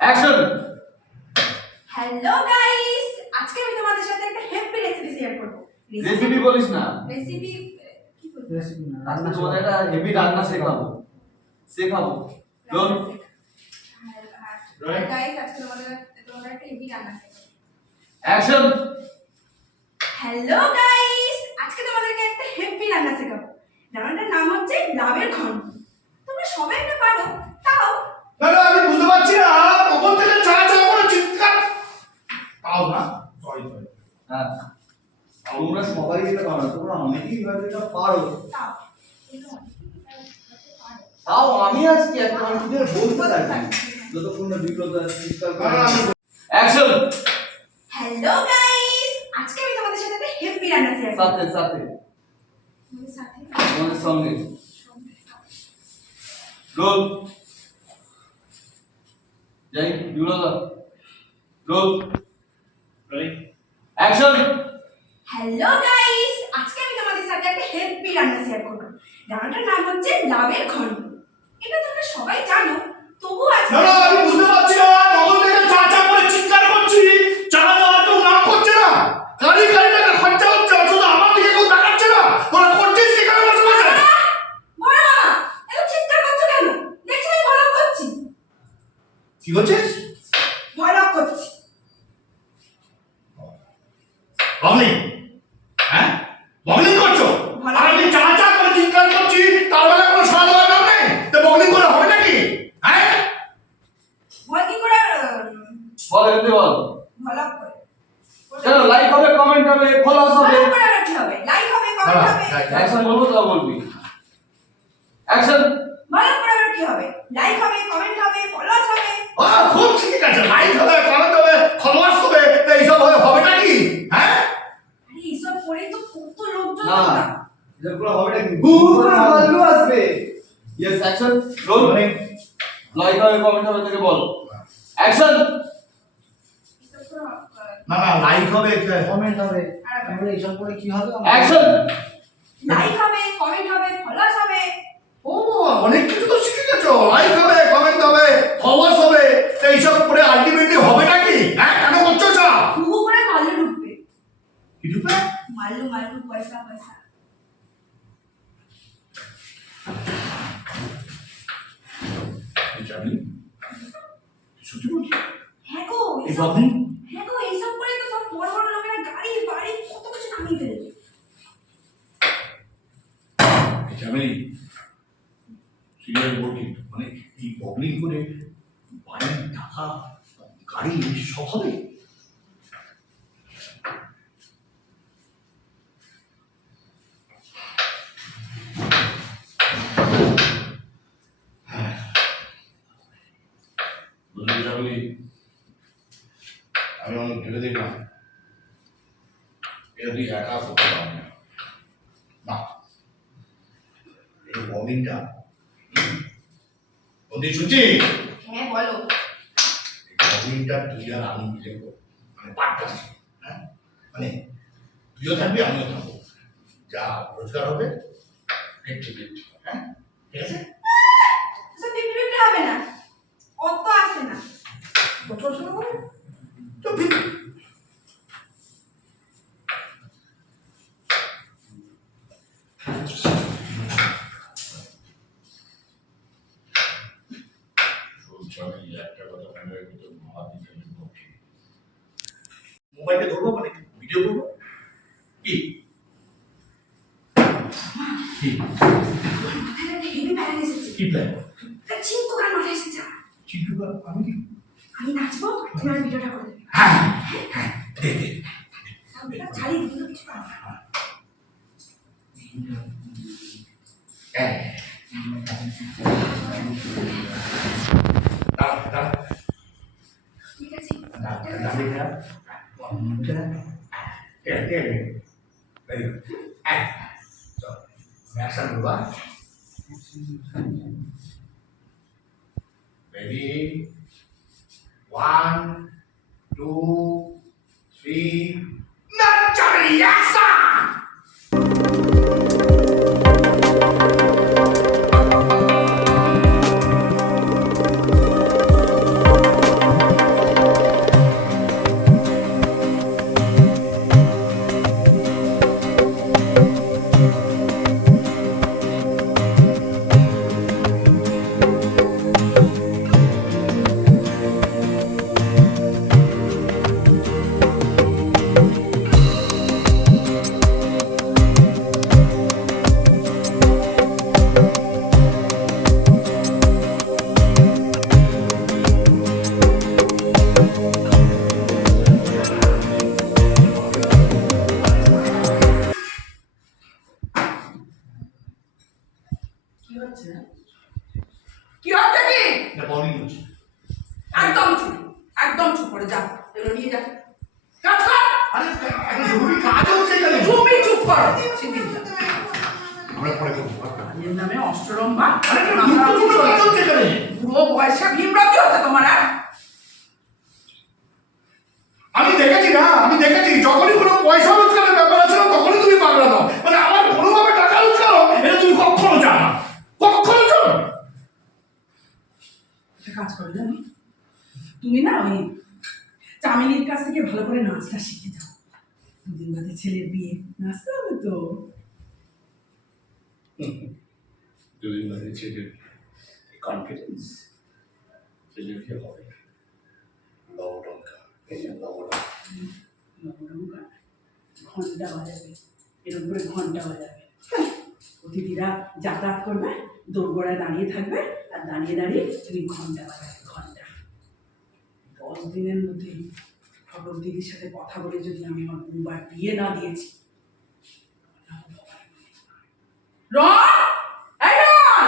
Action hello guys আজকে আমি তোমাদের সাথে একটা হ্যাপি রেসিপি শেয়ার করব। রেসিপি বলিস না। রেসিপি কি বলব? আজকে তোমাদের একটা হেভি রান্না শেখাবো। শেখাবো। Right. গাইস আজকে তোমাদের তোমাদের একটা হেভি রান্না শেখাবো। অ্যাকশন হ্যালো গাইস আজকে তোমাদেরকে একটা হেভি রান্না শেখাবো। রান্নাটার নাম হচ্ছে লাভের ঘন্ট। তোমরা সবাই এটা পারো তাও না না আমি বুঝতে পারছি না। তখন থেকে চা চা করে চিৎকার। পাও না। সরি সরি হ্যাঁ। তোমরা সবাই এটা পারো তোমরা অনেকেই এটা পারো। তাও আমি আজকে একটা মানুষদের বলতে থাকি। যতক্ষণ না বিব্রত চিৎকার না, অ্যাকশন হ্যালো গাইস আজকে আমি তোমাদের সাথে একটা হেভি রান্না শেয়ার সাথে সাথে। সাথে? তোমাদের সঙ্গে। রোল। যাই বিব্রত roll. Rolling action hello guys আজকে আমি তোমাদের সাথে একটা হেভি রান্না শেয়ার করব। রান্নাটার নাম হচ্ছে লাভের ঘন্ট। এটা তোমরা সবাই জানো তবু আজকে না না আমি বুঝতে পারছি না তখন থেকে চা চা করে চিৎকার করছি চা দেওয়ার কেউ নাম করছে না গাড়ি গাড়ি টাকা খরচা হচ্ছে শুধু আমার দিকে কেউ তাকাচ্ছে না তোরা করছিস কি করে বসে বসে বড় মামা এত চিৎকার করছ কেন দেখছ আমি ভলক করছি কি করছিস ভলক করছি বগলিং হ্যাঁ? বগলিং করছ? বলো। আর আমি চা চা করে চিৎকার করছি তার বেলা কোনো সাড়া দেওয়ার নাম নেই? তো বগলিং করে হবে নাকি? হ্যাঁ? ভল করে বল এমনি বল। করে। চলো লাইক হবে কমেন্ট হবে ফলোয়ার্স হবে? ভলক করে আর কি হবে? লাইক হবে কমেন্ট হবে। অ্যাকশন বলব তো বলবি। অ্যাকশন ভলক করে আর কি হবে? লাইক হবে কমেন্ট হবে ফলোয়ার্স হবে। ও খুব ঠিক আছে। লাইক হবে কমেন্ট হবে ফলোয়ার্স হবে তো এইসব হবে হবে নাকি? হ্যাঁ? করে তো কত লোকজন না তোমরা। হবে নাকি? হু করে ভাল্লু আসবে। ইয়েস অ্যাকশন রোল হবে কমেন্ট হবে থেকে বল। অ্যাকশন এইসব না না লাইক হবে কমেন্ট হবে। আর আমরা এইসব করে কি হবে? অ্যাকশন লাইক হবে কমেন্ট হবে ফলোয়ার্স হবে। ও অনেক কিছু তো শিখে গেছো লাইক হবে কমেন্ট হবে ফলোয়ার্স হবে। এইসব করে আলটিমেটলি হবে নাকি? হ্যাঁ কেন করছ চা হুহু করে মাল্লু ঢুকবে। কি ঢুকবে? মাল্লু মাল্লু পয়সা পয়সা। জানি সত্যি বলছি? হ্যাঁ গো হ্যাঁ গো এইসব করে তো সব বড় বড় লোকেরা গাড়ি বাড়ি কত কিছু নামিয়ে ফেলেছে জানি সিরিয়াল বলছি মানে এই করে বাড়ি টাকা গাড়ি সব হবে? বগলিংটা বন্দি শুনছি হ্যাঁ বলো। বগলিংটা তুই আর আমি মিলে মানে পার্টনারশিপ হ্যাঁ? মানে তুইও থাকবি আমিও থাকব। যা রোজগার হবে ফিফটি ফিফটি। হ্যাঁ? ঠিক আছে? ফিফটি ফিফটি হবে না। অত আসে না। কত আসলে হবে তো ফিফটি। মোবাইলটা ধরবো মানে ভিডিও করব? কি? কি? এসেছে প্ল্যান চিন্তা এসেছে আমি কি? আমি নাচবো? তুমি আর ভিডিওটা করে দেবে। হ্যাঁ হ্যাঁ দে দে। তাহলে চালিয়ে কিছু পারব না হ্যাঁ। yang berubah. Ready? One, two, three. Mencari biasa. কি হচ্ছে? কি হচ্ছে কি? একদম চুপ একদম চুপ করে যা এগুলো নিয়ে যা। কাজ কর! আরে জরুরি কাজ হচ্ছে তুমি চুপ করো শিগগিরি যা। আমরা পরে করব নামে অষ্টরম্বা পুরো বয়সে ভীমরাজি হচ্ছে তোমার আর আমি দেখেছি না আমি দেখেছি যখনই কোনো পয়সা রোজগারের ব্যাপার আছে না তখনই তুমি পাগলা দাও মানে আমার কোনোভাবে টাকা রোজগার হোক, এটা তুমি কখনো চাও না কখনো চাও না। একটা কাজ করো জানো? তুমি না ওই চামেলির কাছ থেকে ভালো করে নাচটা শিখে যাও। দুদিন বাদে ছেলের বিয়ে। নাচতে হবে তো। দুদিন বাদে ছেলের কনফিডেন্স ছেলের কি হবে। লবডঙ্কা লবডঙ্কা ঘণ্টা বাজাবে। এরকম করে ঘণ্টা বাজাবে। অতিথিরা যাতায়াত করবে, দোরগোড়ায় দাঁড়িয়ে থাকবে আর দাঁড়িয়ে দাঁড়িয়ে তুমি ঘণ্টা লাগাবে ঘণ্টা। দশ দিনের মধ্যে ঠাকুর দিদির সাথে কথা বলে যদি আমি আমার দুবার বিয়ে না দিয়েছি এই রন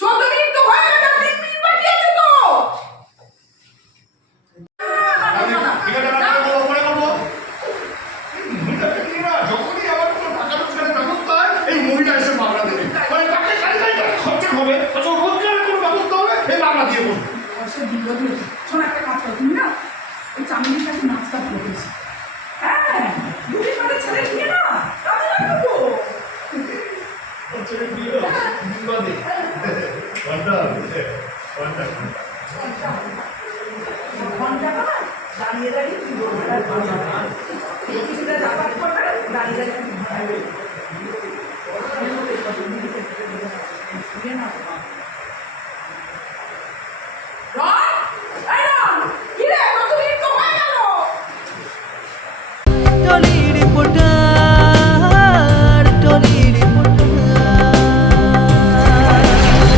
চোদ্দ মিনিট তো হয়ে গেছে তিন মিনিট বাকি আছে তো ঠিক আছে না করব পরে করব এই মহিলাকে নিয়ে না যখনই আমার কোনো টাকা রোজগারের ব্যবস্থা হয় এই মহিলা এসে বাংলা দেবে মানে তাকে খালি খালি টাকা খরচা হবে আচ্ছা রোজগারের কোনো ব্যবস্থা হবে বসবে বয়সের বিপদ হয়েছে শোনো একটা কাজ করো। তুমি না ওই চামিলির কাছে নাচটা ভালো করেছি হ্যাঁ দুদিন ছেলে নিয়ে না কাজে লাগাবো। দাঁড়িয়ে দাঁড়িয়ে দাঁড়িয়ে போட்டா